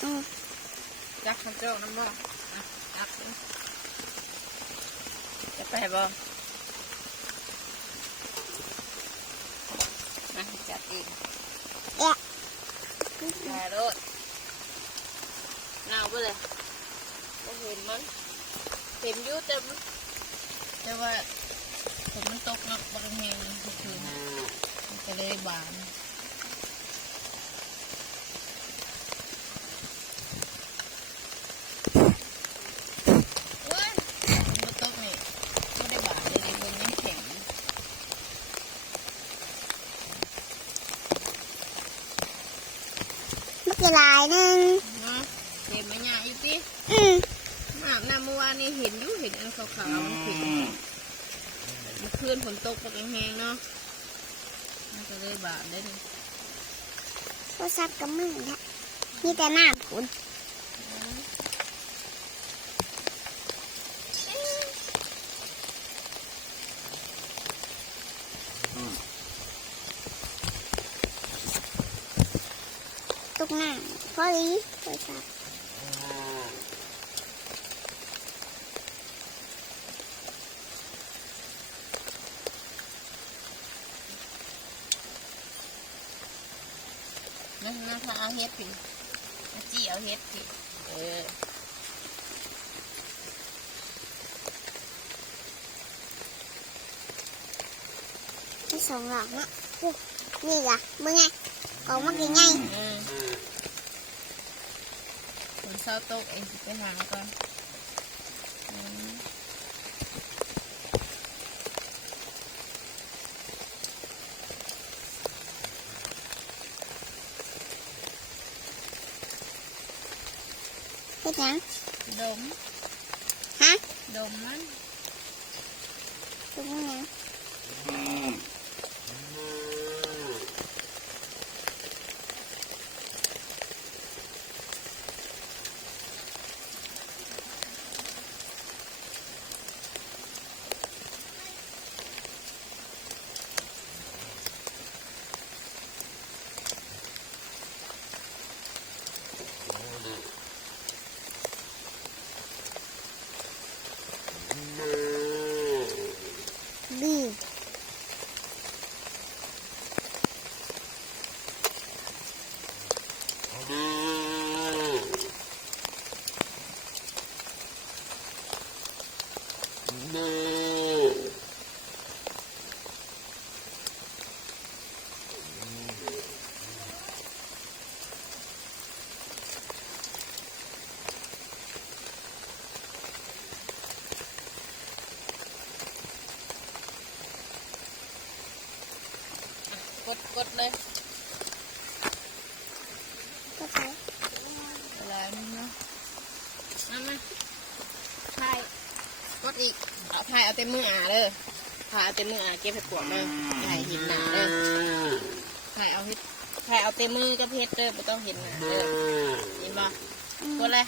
จักมันเจ้าน้ำบ่จักจะไปบ่มาจัดอีกได้รถหนาวไปเลยก็เห็นมันเห็นอยู่แต่ว่าฝนมันตกนักบางแห่งคือมันจะเลยบานมันตกนี่ไม่ได้บานเลยบนยังแข็งไม่กี่ลายนึงเห็นไหมเนี่ยอีกทีอาบน้ำเมื่อวานนี่เห็นอยู่เห็นอันขาวๆมันเห็นเมื่อคืนฝนตกแห้งๆเนาะมันก็เลยบาดได้เลย โทรศัพท์กับมือนะมีแต่น้ำขุ่นตกน้ำพอดีโทรศัพท์ถ้าเอาเฮ็ดสิจี้เอาเฮ็ดสิที่สองหลอกนะนี่อ่ะมึงไงกองมันยังไงฝนเศร้าตกเองไปหาก่อนเฮ็ดยังดมฮะดมมันดมยังบีกดเลยก็ใช้อะไรมันเนาะมาถ่ายกดอีกเอาถ่ายเอาเต็มมือเลยถ่ายเอาเต็มมือเก็บให้ปวดเลยถ่ายเห็นหนาเลยถ่ายเอาเต็มมือกับเพชรเลยไม่ต้องเห็นหนาเลยเห็นป่ะกดเลย